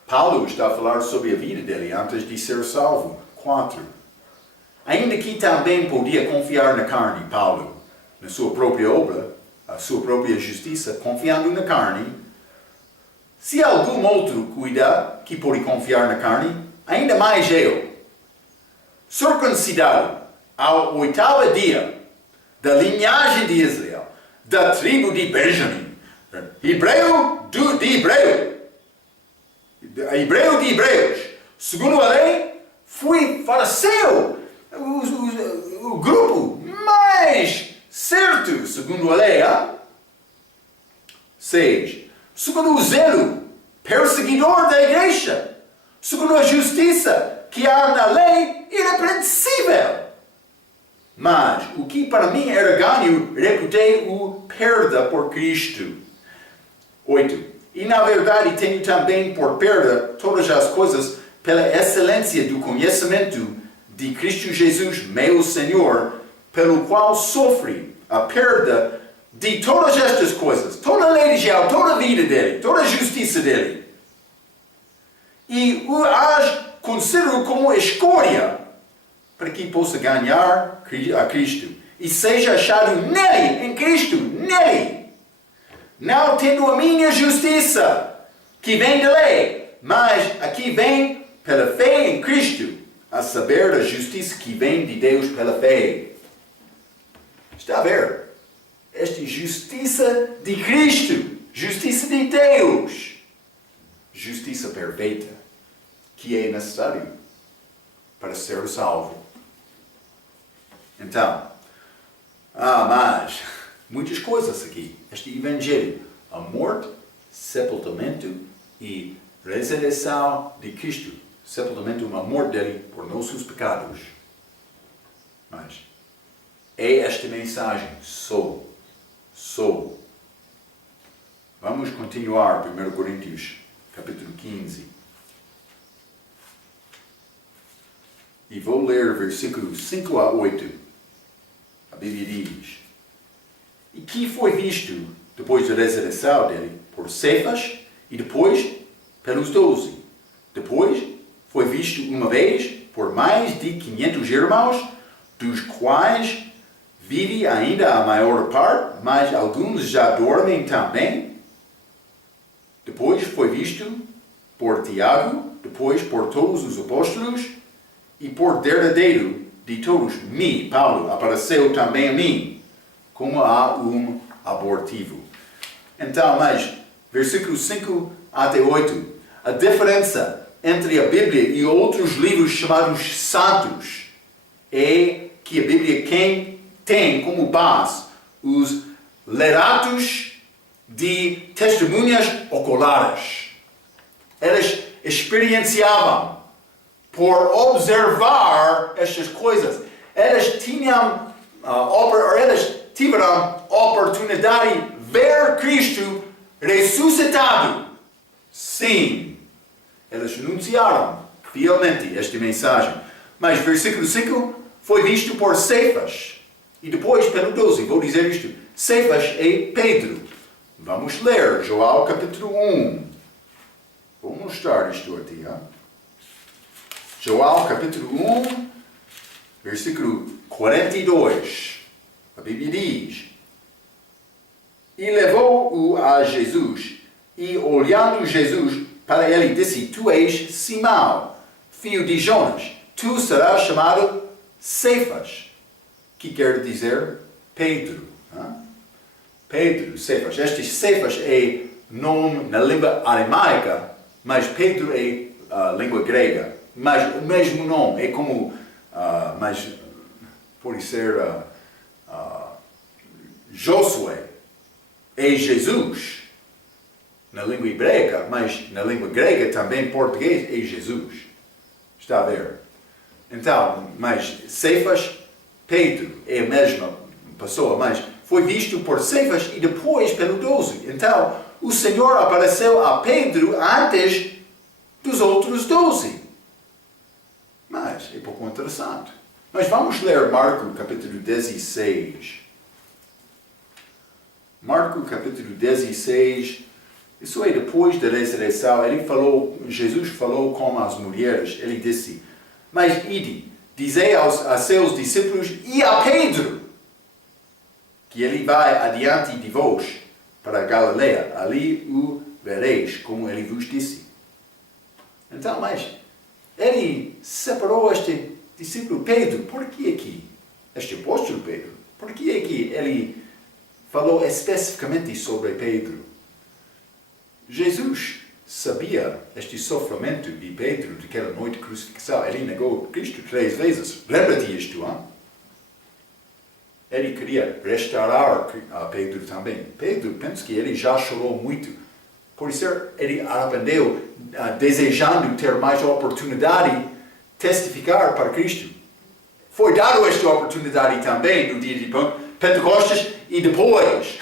Paulo está a falar sobre a vida dele antes de ser salvo. 4. Ainda que também podia confiar na carne, Paulo, na sua própria obra, a sua própria justiça, confiando na carne. Se algum outro cuida que pode confiar na carne, ainda mais eu. Circuncidado ao 8º dia, da linhagem de Israel, da tribo de Benjamim, hebreu de hebreu, hebreu de hebreus, segundo a lei, fui fariseu, o grupo mais certo, segundo a lei. 6. Segundo o zelo, perseguidor da igreja, segundo a justiça, que há na lei irrepreensível. Mas o que para mim era ganho, reputei o perda por Cristo. 8. E na verdade tenho também por perda todas as coisas pela excelência do conhecimento de Cristo Jesus, meu Senhor, pelo qual sofre a perda de todas estas coisas, toda a lei de Israel, toda a vida dele, toda a justiça dele. E as considero como escória para que possa ganhar a Cristo e seja achado nele, em Cristo, nele. Não tendo a minha justiça, que vem da lei, mas aqui vem pela fé em Cristo, a saber a justiça que vem de Deus pela fé. Está a ver? Esta justiça de Cristo, justiça de Deus, justiça perfeita, que é necessário para ser salvo. Então, mas muitas coisas aqui. Este Evangelho, a morte, sepultamento e ressurreição de Cristo. Sepultamento, a morte dele por nossos pecados. Mas é esta mensagem, sou. Vamos continuar, 1 Coríntios, capítulo 15. E vou ler versículos 5 a 8. A Bíblia diz: E que foi visto depois da ressurreição dele por Cefas e depois pelos 12. Depois foi visto uma vez por mais de 500 irmãos, dos quais vive ainda a maior parte, mas alguns já dormem também. Depois foi visto por Tiago, depois por todos os apóstolos, e por derradeiro de todos, mim, Paulo, apareceu também a mim, como a um abortivo. Então, mas, versículos 5 até 8, a diferença entre a Bíblia e outros livros chamados santos é que a Bíblia tem como base os relatos de testemunhas oculares. Elas experienciavam por observar estas coisas. Elas tiveram oportunidade de ver Cristo ressuscitado. Sim, elas anunciaram fielmente esta mensagem. Mas versículo 5 foi visto por Cefas. E depois pelo 12, vou dizer isto. Cefas é Pedro. Vamos ler João capítulo 1. Vou mostrar isto aqui. João capítulo 1, versículo 42. A Bíblia diz: E levou-o a Jesus, e olhando Jesus para ele disse: Tu és Simão, filho de Jonas, tu serás chamado Cefas, que quer dizer Pedro. Pedro, Cefas. Este Cefas é nome na língua aramaica, mas Pedro é a língua grega. Mas o mesmo nome, é como, mas pode ser Josué, é Jesus, na língua hebraica, mas na língua grega também, português, é Jesus. Está a ver? Então, mas Cefas, Pedro, é a mesma pessoa, mas foi visto por Cefas e depois pelo 12. Então, o Senhor apareceu a Pedro antes dos outros 12. Mas é pouco interessante. Mas vamos ler Marcos capítulo 16. Marcos capítulo 16. Isso é depois da ressurreição. Jesus falou com as mulheres. Ele disse: Mas ide, dizei a seus discípulos e a Pedro que ele vai adiante de vós para a Galileia. Ali o vereis, como ele vos disse. Então, mas ele separou este discípulo Pedro. Por que aqui? Este apóstolo Pedro. Por que aqui ele falou especificamente sobre Pedro? Jesus sabia este sofrimento de Pedro daquela noite de crucifixão. Ele negou Cristo 3 vezes. Lembra-te isto, hein? Ele queria restaurar a Pedro também. Pedro, penso que ele já chorou muito. Por isso, ele arrependeu, desejando ter mais oportunidade testificar para Cristo. Foi dado esta oportunidade também no dia de Pentecostes e depois.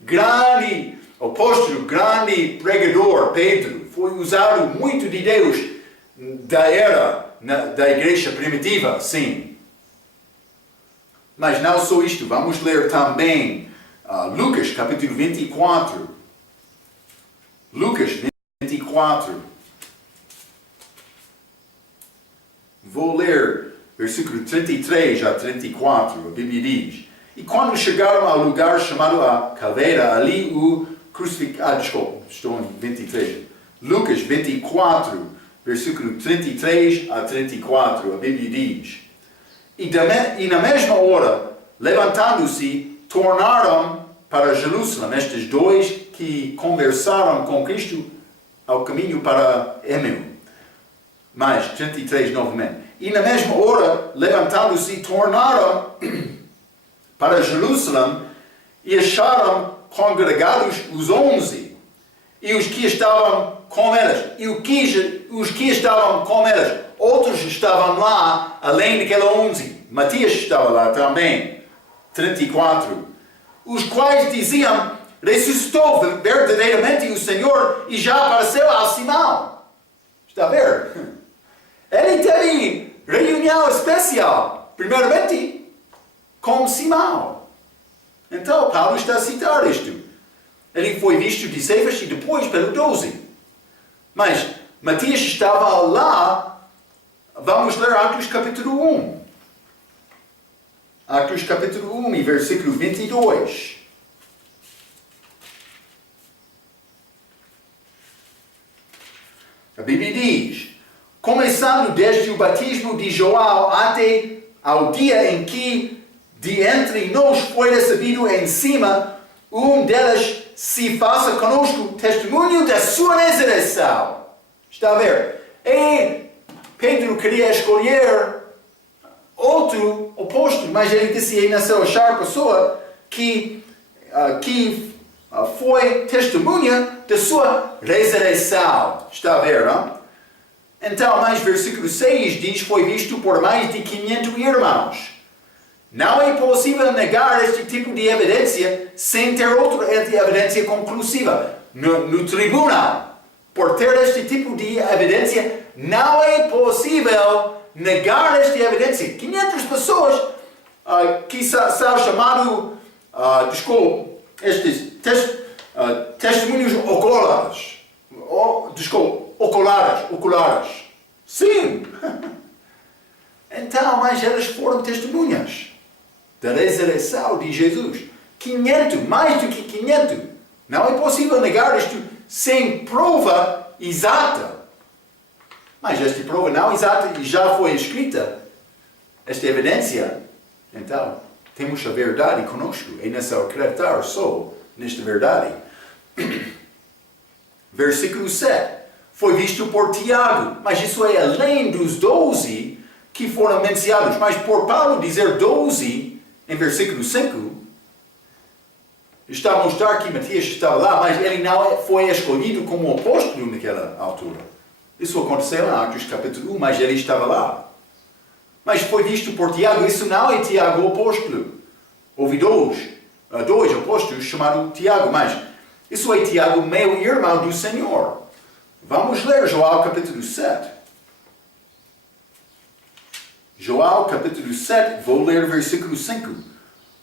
Grande apóstolo, grande pregador, Pedro, foi usado muito de Deus da era da igreja primitiva, sim. Mas não só isto, vamos ler também Lucas capítulo 24. Lucas 24. Vou ler versículo 33 a 34, a Bíblia diz: E quando chegaram ao lugar chamado a Caveira, ali o crucificaram. Desculpa, estou em 23. Lucas 24, versículo 33 a 34, a Bíblia diz: E na mesma hora, levantando-se, tornaram para Jerusalém estes dois que conversaram com Cristo ao caminho para Emeu. Mais 33 novamente. E na mesma hora, levantando-se, tornaram para Jerusalém e acharam congregados os 11 e os que estavam com eles. E os que estavam com eles, outros estavam lá, além daquele 11. Matias estava lá também. 34. Os quais diziam: ressuscitou verdadeiramente o Senhor e já apareceu a Simão. Está a ver? Ele teve reunião especial, primeiramente, com Simão. Então, Paulo está a citar isto. Ele foi visto de Cefas e depois pelo 12. Mas Matias estava lá. Vamos ler Atos capítulo 1. Atos capítulo 1 e versículo 22. A Bíblia diz: começando desde o batismo de João até ao dia em que de entre nós foi recebido em cima, um deles se faça conosco testemunho da sua ressurreição. Está a ver? E Pedro queria escolher outro apóstolo, mas ele disse: ele nasceu achar pessoa que foi testemunha da sua ressurreição. Está a ver, não? Então, mais versículo 6 diz: foi visto por mais de 500 irmãos. Não é possível negar este tipo de evidência sem ter outra evidência conclusiva. No tribunal, por ter este tipo de evidência, não é possível negar esta evidência. 500 pessoas que são chamados, estes testemunhos oculares. Oculares. Sim. Então, mas elas foram testemunhas da ressurreição de Jesus. 500, mais do que 500. Não é possível negar isto sem prova exata. Mas esta prova não exata já foi escrita. Esta evidência. Então, temos a verdade conosco. É necessário acreditar só nesta verdade. Versículo 7. Foi visto por Tiago. Mas isso é além dos 12 que foram mencionados. Mas por Paulo dizer 12, em versículo 5, está a mostrar que Matias estava lá, mas ele não foi escolhido como apóstolo naquela altura. Isso aconteceu em Atos capítulo 1, mas ele estava lá. Mas foi visto por Tiago. Isso não é Tiago o apóstolo. Houve dois apóstolos chamados Tiago, mas isso é Tiago, meu irmão do Senhor. Vamos ler João capítulo 7. João capítulo 7, vou ler versículo 5.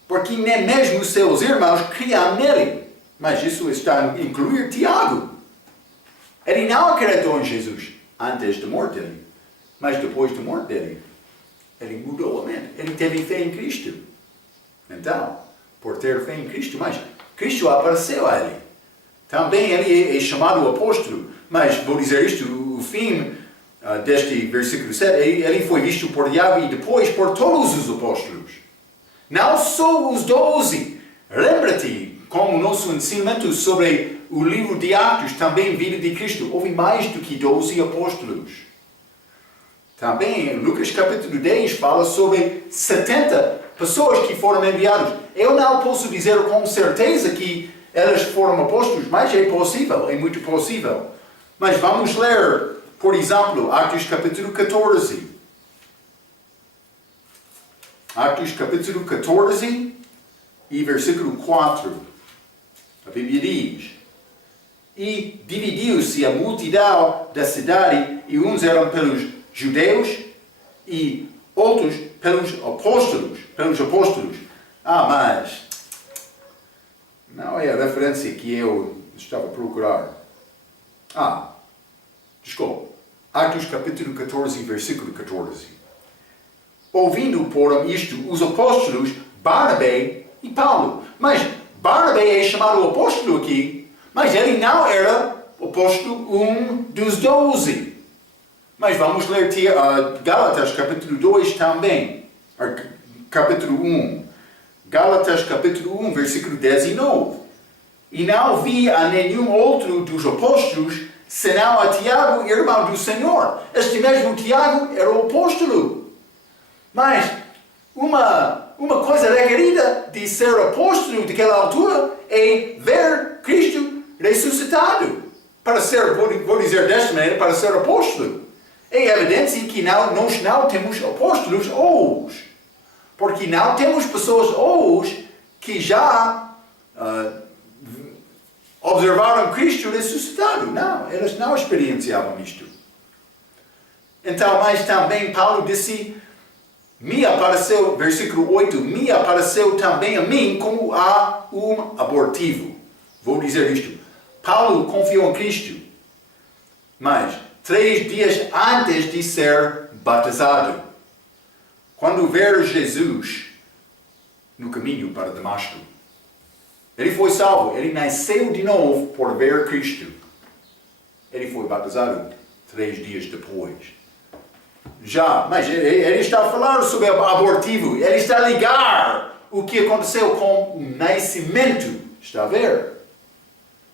Porque nem mesmo seus irmãos criam nele. Mas isso está a incluir Tiago. Ele não acreditou em Jesus antes da morte dele. Mas depois da morte dele, ele mudou a mente. Ele teve fé em Cristo. Então, por ter fé em Cristo, mas Cristo apareceu a ele. Também ele é chamado apóstolo. Mas vou dizer isto, o fim deste versículo 7, ele foi visto por Tiago e depois por todos os apóstolos. Não só os 12. Lembra-te, como o nosso ensinamento sobre o livro de Atos, também vida de Cristo, houve mais do que 12 apóstolos. Também, Lucas capítulo 10 fala sobre 70 pessoas que foram enviadas. Eu não posso dizer com certeza que elas foram apóstolos, mas é possível, é muito possível. Mas vamos ler Por exemplo, Atos capítulo 14. Atos capítulo 14 e versículo 4. A Bíblia diz: E dividiu-se a multidão da cidade, e uns eram pelos judeus e outros pelos apóstolos. Mas não é a referência que eu estava a procurar. Desculpa. Atos capítulo 14, versículo 14. Ouvindo, porém, isto, os apóstolos Barnabé e Paulo. Mas Barnabé é chamado apóstolo aqui, mas ele não era apóstolo dos 12. Mas vamos ler Gálatas capítulo 2 também. Capítulo 1. Gálatas capítulo 1, versículo 19. E não vi a nenhum outro dos apóstolos, senão a Tiago, irmão do Senhor. Este mesmo Tiago era o apóstolo. Mas uma coisa requerida de ser apóstolo daquela altura é ver Cristo ressuscitado. Para ser, vou dizer desta maneira, para ser apóstolo. É evidente que nós não temos apóstolos hoje. Porque não temos pessoas hoje que já observaram Cristo ressuscitado. Não, eles não experienciavam isto. Então, mas também Paulo disse, me apareceu, versículo 8, me apareceu também a mim como a um abortivo. Vou dizer isto. Paulo confiou em Cristo, mas 3 dias antes de ser batizado, quando ver Jesus no caminho para Damasco, ele foi salvo, ele nasceu de novo por ver Cristo. Ele foi batizado 3 dias depois. Mas ele está a falar sobre abortivo, ele está a ligar o que aconteceu com o nascimento, está a ver?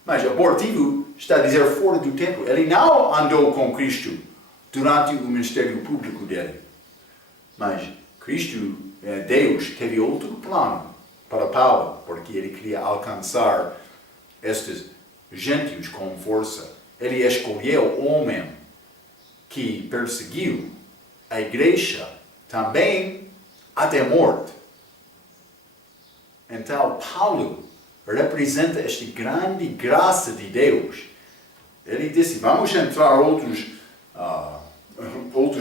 Mas abortivo está a dizer fora do templo. Ele não andou com Cristo durante o ministério público dele. Mas Cristo, Deus, teve outro plano para Paulo, porque ele queria alcançar estes gentios com força. Ele escolheu o homem que perseguiu a igreja também até a morte. Então, Paulo representa esta grande graça de Deus. Ele disse, vamos entrar outros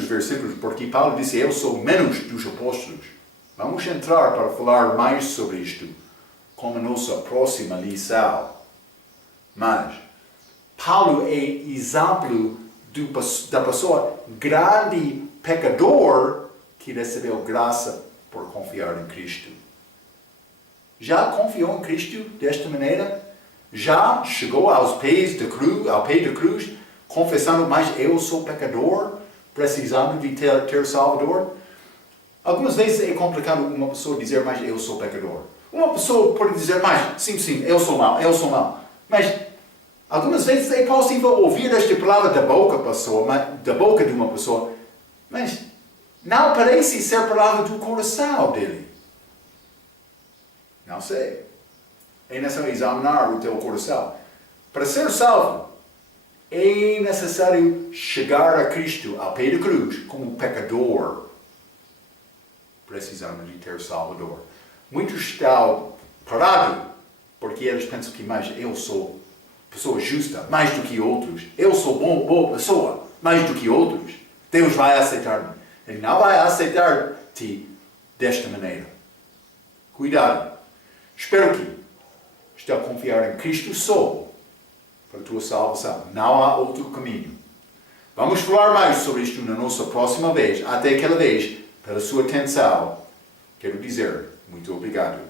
versículos, porque Paulo disse, eu sou menos dos apóstolos. Vamos entrar para falar mais sobre isto, como nossa próxima lição. Mas, Paulo é exemplo da pessoa grande pecador que recebeu graça por confiar em Cristo. Já confiou em Cristo desta maneira? Já chegou aos pés da cruz, ao pé da cruz, confessando, mas eu sou pecador, precisando de ter Salvador? Algumas vezes é complicado uma pessoa dizer, mas eu sou pecador. Uma pessoa pode dizer, mas sim, eu sou mau. Mas algumas vezes é possível ouvir esta palavra da boca de uma pessoa, mas não parece ser palavra do coração dele. Não sei. É necessário examinar o teu coração. Para ser salvo, é necessário chegar a Cristo ao pé da cruz como pecador, precisando de ter Salvador. Muitos estão parados porque eles pensam que eu sou pessoa justa, mais do que outros. Eu sou boa pessoa, mais do que outros. Deus vai aceitar-me. Ele não vai aceitar-te desta maneira. Cuidado. Espero que esteja a confiar em Cristo só para a tua salvação. Não há outro caminho. Vamos falar mais sobre isto na nossa próxima vez. Até aquela vez, pela sua atenção, quero dizer muito obrigado.